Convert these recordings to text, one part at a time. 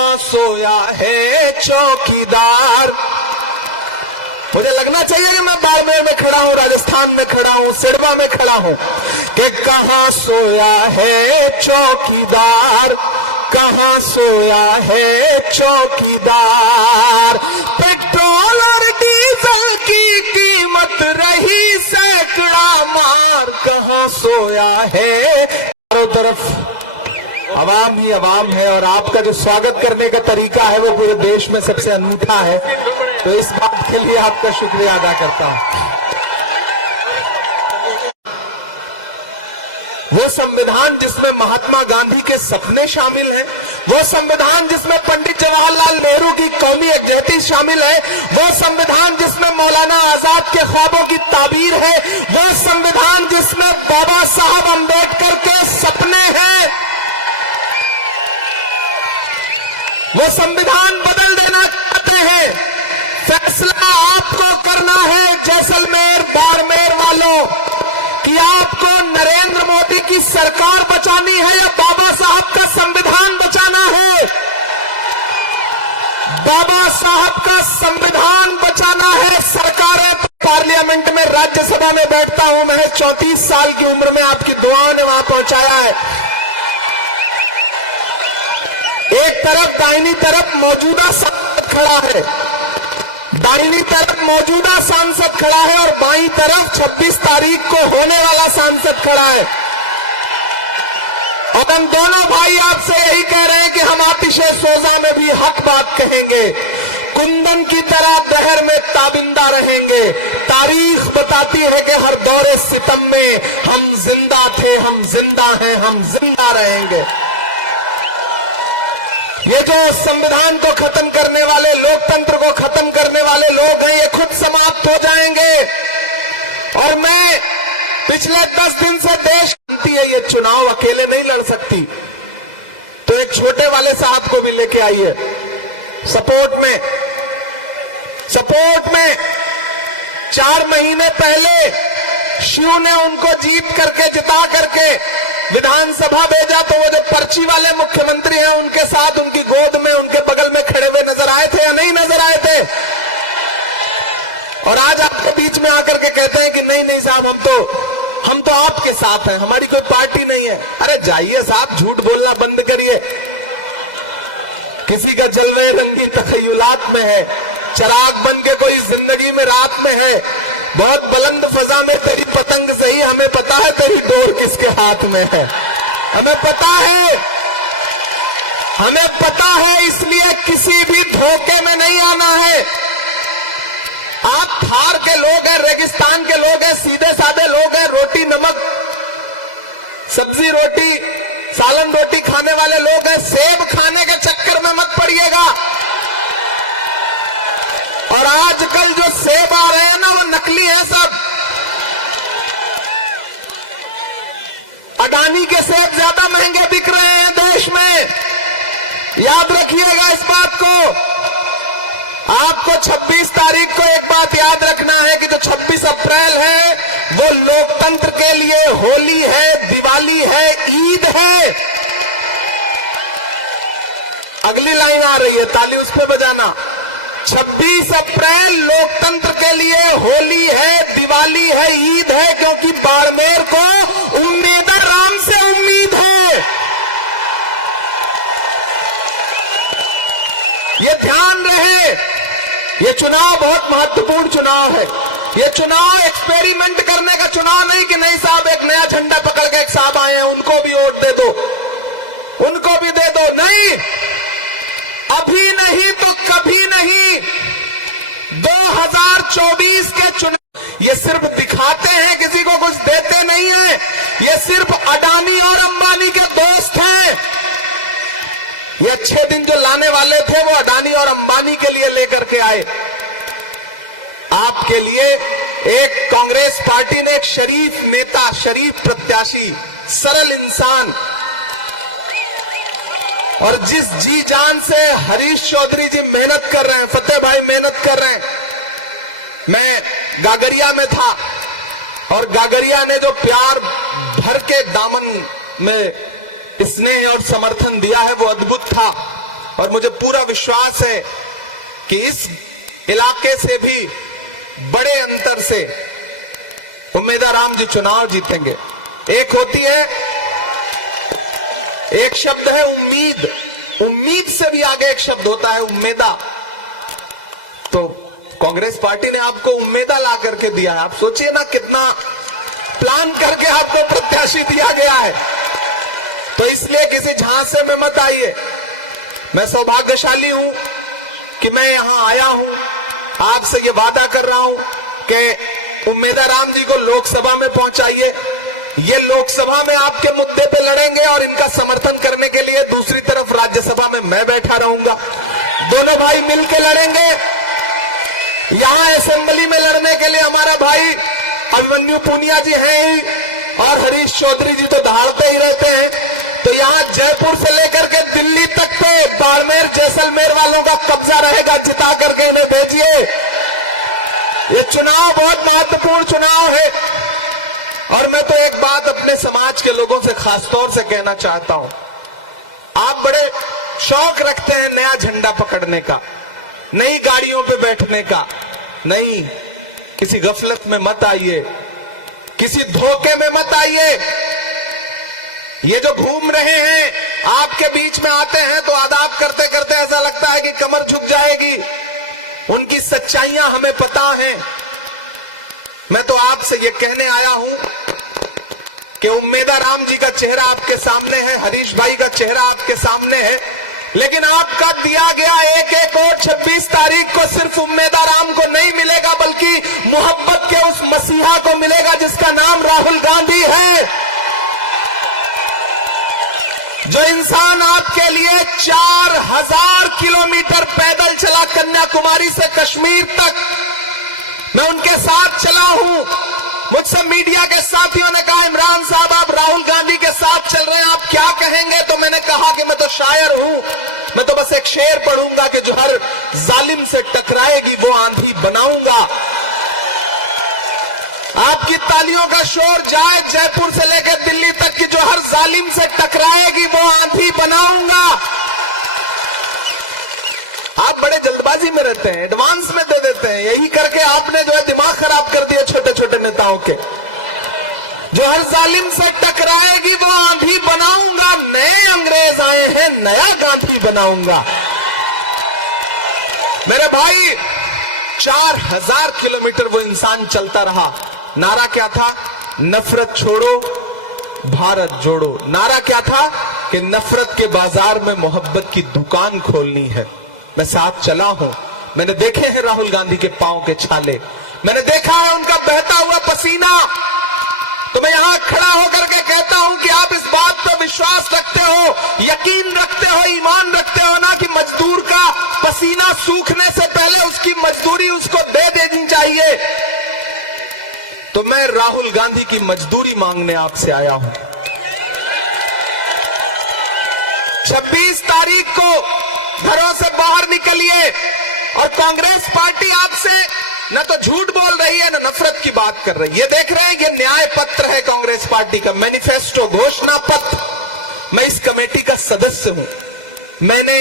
कहां सोया है चौकीदार। मुझे लगना चाहिए कि मैं बाड़मेर में खड़ा हूं, राजस्थान में खड़ा हूं, सिरवा में खड़ा हूं, कि कहां सोया है चौकीदार, कहां सोया है चौकीदार। पेट्रोल और डीजल की कीमत रही सैकड़ा मार, कहां सोया है। चारों तरफ आवाम ही आवाम है और आपका जो स्वागत करने का तरीका है वो पूरे देश में सबसे अनूठा है, तो इस बात के लिए आपका शुक्रिया अदा करता हूं। वो संविधान जिसमें महात्मा गांधी के सपने शामिल हैं, वो संविधान जिसमें पंडित जवाहरलाल नेहरू की कौमी यकजहती शामिल है, वो संविधान जिसमें मौलाना आजाद के ख्वाबों की ताबीर है, वो संविधान जिसमें बाबा साहब अम्बेडकर के सपने हैं, वो संविधान बदल देना चाहते हैं। फैसला आपको करना है जैसलमेर बाड़मेर वालों, कि आपको नरेंद्र मोदी की सरकार बचानी है या बाबा साहब का संविधान बचाना है। बाबा साहब का संविधान बचाना है। सरकारें पार्लियामेंट में, राज्यसभा में बैठता हूं मैं, 34 साल की उम्र में आपकी दुआओं ने वहां पहुंचाया है। एक तरफ दाहिनी तरफ मौजूदा सांसद खड़ा है, दाहिनी तरफ मौजूदा सांसद खड़ा है और बाईं तरफ 26 तारीख को होने वाला सांसद खड़ा है। और हम दोनों भाई आपसे यही कह रहे हैं कि हम आतिशे सोजा में भी हक बात कहेंगे, कुंदन की तरह दहर में ताबिंदा रहेंगे। तारीख बताती है कि हर दौरे सितम में हम जिंदा थे, हम जिंदा हैं, हम जिंदा रहेंगे। ये जो संविधान को खत्म करने वाले, लोकतंत्र को खत्म करने वाले लोग हैं, ये खुद समाप्त हो जाएंगे। और मैं पिछले 10 दिन से देश जानती है, ये चुनाव अकेले नहीं लड़ सकती, तो एक छोटे वाले साहब को भी लेके आइए सपोर्ट में। 4 महीने पहले शिव ने उनको जीत करके, जिता करके विधानसभा भेजा, तो वो जो पर्ची वाले मुख्यमंत्री हैं उनके साथ, उनकी गोद में, उनके बगल में खड़े हुए नजर आए थे या नहीं नजर आए थे? और आज आपके बीच में आकर के कहते हैं कि नहीं नहीं साहब, हम तो आपके साथ हैं, हमारी कोई पार्टी नहीं है। अरे जाइए साहब, झूठ बोलना बंद करिए। किसी का जलवे रंगी तखय्युलात में है, चिराग बन के कोई जिंदगी में रात में है, बहुत बुलंद फजा में तेरी पतंग सही, हमें पता है तेरी डोर किसके हाथ में है, हमें पता है, इसलिए किसी भी धोखे में नहीं आना है। आप थार के लोग हैं, रेगिस्तान के लोग हैं, सीधे साधे लोग हैं, रोटी नमक सब्जी रोटी सालन रोटी खाने वाले लोग हैं। सेब खाने के चक्कर में मत पड़िएगा। और आजकल जो सेब आ रहे हैं ना, वो नकली हैं सब। अडानी के सेब ज्यादा महंगे बिक रहे हैं देश में, याद रखिएगा इस बात को। आपको 26 तारीख को एक बात याद रखना है कि जो 26 अप्रैल है वो लोकतंत्र के लिए होली है, दिवाली है, ईद है। अगली लाइन आ रही है, ताली उस पर बजाना। 26 अप्रैल लोकतंत्र के लिए होली है, दिवाली है, ईद है, क्योंकि बाड़मेर को उम्मीद राम से उम्मीद है। ये ध्यान रहे, ये चुनाव बहुत महत्वपूर्ण चुनाव है। ये चुनाव एक्सपेरिमेंट करने का चुनाव नहीं कि नहीं साहब एक नया झंडा पकड़ के एक साहब आए हैं, उनको भी वोट दे दो, उनको भी दे दो। नहीं, अभी नहीं तो कभी नहीं। 2024 के चुनाव ये सिर्फ दिखाते हैं, किसी को कुछ देते नहीं है। ये सिर्फ अडानी और अंबानी के दोस्त हैं। ये अच्छे दिन जो लाने वाले थे वो अडानी और अंबानी के लिए लेकर के आए। आपके लिए एक कांग्रेस पार्टी ने एक शरीफ नेता, शरीफ प्रत्याशी, सरल इंसान, और जिस जी जान से हरीश चौधरी जी मेहनत कर रहे हैं, फतेह भाई मेहनत कर रहे हैं। मैं गागरिया में था और गागरिया ने जो प्यार भर के दामन में स्नेह और समर्थन दिया है वो अद्भुत था। और मुझे पूरा विश्वास है कि इस इलाके से भी बड़े अंतर से उम्मेदा राम जी चुनाव जीतेंगे। एक होती है, एक शब्द है उम्मीद, उम्मीद से भी आगे एक शब्द होता है उम्मेदा। तो कांग्रेस पार्टी ने आपको उम्मेदा ला करके दिया है। आप सोचिए ना कितना प्लान करके आपको प्रत्याशी दिया गया है। तो इसलिए किसी झांसे में मत आइए। मैं सौभाग्यशाली हूं कि मैं यहां आया हूं, आपसे ये वादा कर रहा हूं कि उम्मेदा राम जी को लोकसभा में पहुंचाइए। ये लोकसभा में आपके मुद्दे पे लड़ेंगे और इनका समर्थन करने के लिए दूसरी तरफ राज्यसभा में मैं बैठा रहूंगा। दोनों भाई मिलकर लड़ेंगे। यहां असेंबली में लड़ने के लिए हमारा भाई अभिमन्यु पूनिया जी हैं ही, और हरीश चौधरी जी तो दहाड़ते ही रहते हैं। तो यहां जयपुर से लेकर के दिल्ली तक पे बाड़मेर जैसलमेर वालों का कब्जा रहेगा। जिता करके इन्हें भेजिए। ये चुनाव बहुत महत्वपूर्ण चुनाव है। और मैं तो एक बात अपने समाज के लोगों से खासतौर से कहना चाहता हूं। आप बड़े शौक रखते हैं नया झंडा पकड़ने का, नई गाड़ियों पे बैठने का। नहीं, किसी गफलत में मत आइए, किसी धोखे में मत आइए। ये जो घूम रहे हैं आपके बीच में आते हैं तो आदाब करते करते ऐसा लगता है कि कमर झुक जाएगी। उनकी सच्चाइयां हमें पता है। मैं तो आपसे ये कहने आया हूं कि उम्मेदा राम जी का चेहरा आपके सामने है, हरीश भाई का चेहरा आपके सामने है, लेकिन आपका दिया गया एक एक वोट 26 तारीख को सिर्फ उम्मेदा राम को नहीं मिलेगा, बल्कि मोहब्बत के उस मसीहा को मिलेगा जिसका नाम राहुल गांधी है। जो इंसान आपके लिए 4000 किलोमीटर पैदल चला कन्याकुमारी से कश्मीर तक, मैं उनके साथ चला हूं। मुझसे मीडिया के साथियों ने कहा इमरान साहब आप राहुल गांधी के साथ चल रहे हैं, आप क्या कहेंगे? तो मैंने कहा कि मैं तो शायर हूं, मैं तो बस एक शेर पढ़ूंगा कि जो हर जालिम से टकराएगी वो आंधी बनाऊंगा। आपकी तालियों का शोर जाए जयपुर से लेकर दिल्ली तक की, जो हर जालिम से टकराएगी वो आंधी बनाऊंगा। आप बड़े जल्दबाजी में रहते हैं, एडवांस में दे देते हैं। यही करके आपने जो है दिमाग खराब कर दिया छोटे छोटे नेताओं के। जो हर जालिम से टकराएगी वो आंधी बनाऊंगा। नए अंग्रेज आए हैं, नया गांधी बनाऊंगा। मेरे भाई 4000 किलोमीटर वो इंसान चलता रहा। नारा क्या था? नफरत छोड़ो भारत जोड़ो। नारा क्या था? कि नफरत के बाजार में मोहब्बत की दुकान खोलनी है। मैं साथ चला हूं, मैंने देखे हैं राहुल गांधी के पांव के छाले, मैंने देखा है उनका बहता हुआ पसीना। तो मैं यहां खड़ा होकर के कहता हूं कि आप इस बात पर विश्वास रखते हो, यकीन रखते हो, ईमान रखते हो ना कि मजदूर का पसीना सूखने से पहले उसकी मजदूरी उसको दे देनी चाहिए। तो मैं राहुल गांधी की मजदूरी मांगने आपसे आया हूं। 26 तारीख को घरों से बाहर निकलिए और कांग्रेस पार्टी आपसे न तो झूठ बोल रही है, न नफरत की बात कर रही है। ये देख रहे हैं, ये न्याय पत्र है कांग्रेस पार्टी का, मैनिफेस्टो, घोषणा पत्र। मैं इस कमेटी का सदस्य हूं। मैंने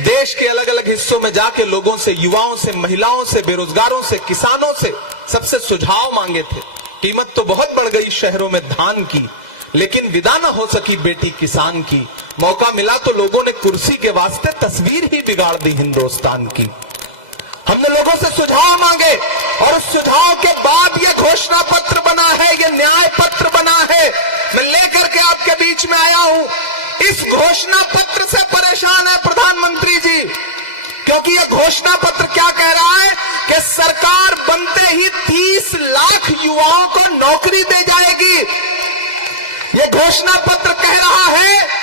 देश के अलग अलग हिस्सों में जाके लोगों से, युवाओं से, महिलाओं से, बेरोजगारों से, किसानों से, सबसे सुझाव मांगे थे। कीमत तो बहुत बढ़ गई शहरों में धान की, लेकिन विदा न हो सकी बेटी किसान की। मौका मिला तो लोगों ने कुर्सी के वास्ते तस्वीर ही बिगाड़ दी हिंदुस्तान की। हमने लोगों से सुझाव मांगे और उस सुझाव के बाद ये घोषणा पत्र बना है, ये न्याय पत्र बना है। मैं लेकर के आपके बीच में आया हूं। इस घोषणा पत्र से परेशान है प्रधानमंत्री जी, क्योंकि ये घोषणा पत्र क्या कह रहा है कि सरकार बनते ही 30 लाख युवाओं को नौकरी दे जाएगी। ये घोषणा पत्र कह रहा है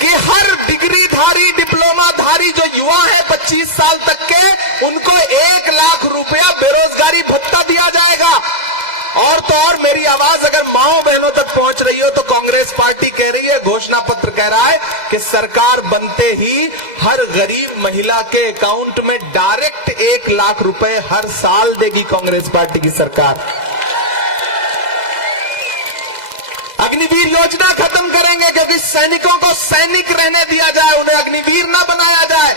कि हर डिग्रीधारी, डिप्लोमाधारी जो युवा है 25 साल तक के, उनको 1 लाख रुपया बेरोजगारी भत्ता दिया जाएगा। और तो और मेरी आवाज अगर माओ बहनों तक पहुंच रही हो तो कांग्रेस पार्टी कह रही है, घोषणा पत्र कह रहा है कि सरकार बनते ही हर गरीब महिला के अकाउंट में डायरेक्ट 1 लाख रुपए हर साल देगी कांग्रेस पार्टी की सरकार। अग्निवीर योजना खत्म करेंगे, क्योंकि सैनिकों को सैनिक रहने दिया जाए, उन्हें अग्निवीर ना बनाया जाए।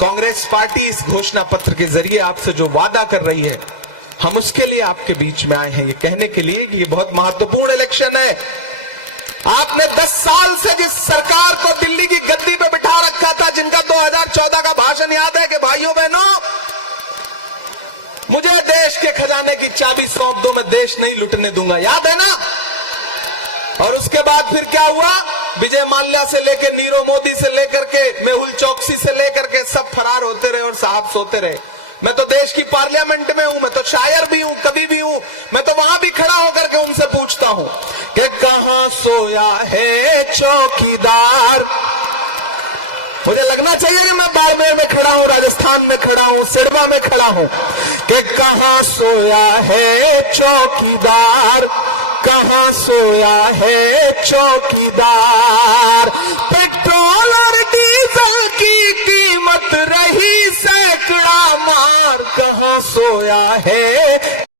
कांग्रेस पार्टी इस घोषणा पत्र के जरिए आपसे जो वादा कर रही है, हम उसके लिए आपके बीच में आए हैं, ये कहने के लिए कि ये बहुत महत्वपूर्ण इलेक्शन है। आपने 10 साल से जिस सरकार को दिल्ली की गद्दी पे बिठा रखा था, जिनका 2014 का भाषण याद है कि भाइयों बहनों, मुझे देश के खजाने की चाबी सौंप दो, मैं देश नहीं लुटने दूंगा, याद है ना? और उसके बाद फिर क्या हुआ? विजय माल्या से लेकर नीरव मोदी से लेकर के मेहुल चौकसी से लेकर के सब फरार होते रहे और साहब सोते रहे। मैं तो देश की पार्लियामेंट में हूं, मैं तो शायर भी हूं, कवि भी हूं, मैं तो वहां भी खड़ा होकर के उनसे पूछता हूं कि कहां सोया है चौकीदार। मुझे लगना चाहिए कि मैं बाड़मेर में खड़ा हूं, राजस्थान में खड़ा हूं, सिड़वा में खड़ा हूं, कि कहां सोया है चौकीदार, कहां सोया है चौकीदार। पेट्रोल और डीजल की कीमत रही सैकड़ा मार, कहां सोया है